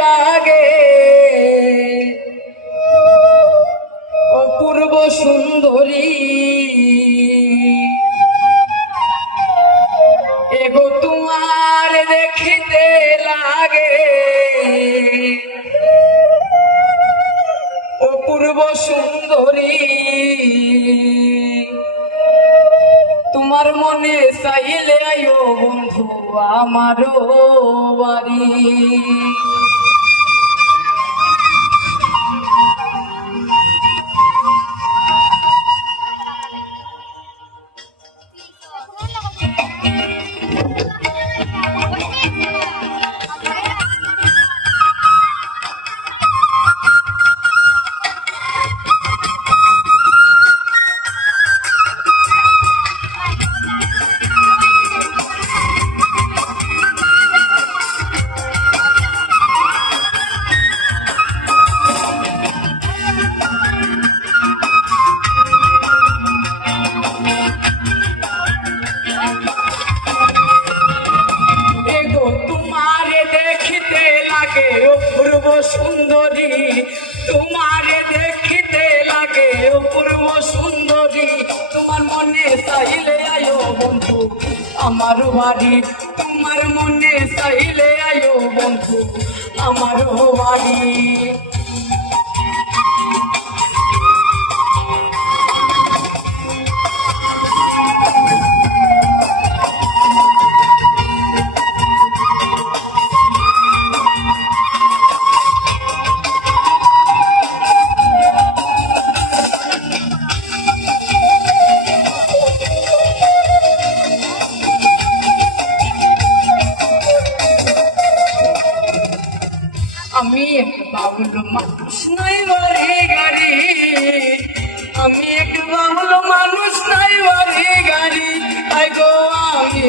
লাগে অপূর্ব সুন্দরী এগো তোমার দেখিতে লাগে অপূর্ব সুন্দরী তোমার মনে চাইলে আয়ো বন্ধু আমারও বাড়ি অপূর্ব সুন্দরী তোমারে দেখিতে লাগে অপূর্ব সুন্দরী তোমার মনে চাইলে আয়ো বন্ধু আমার বাড়ি তোমার মনে চাইলে আয়ো বন্ধু আমার বাড়ি আমি এক বাউল মানুষ নাই বাড়ি গাড়ি আমি এক বাউল মানুষ নাই বাড়ি গাড়ি আই গো আমি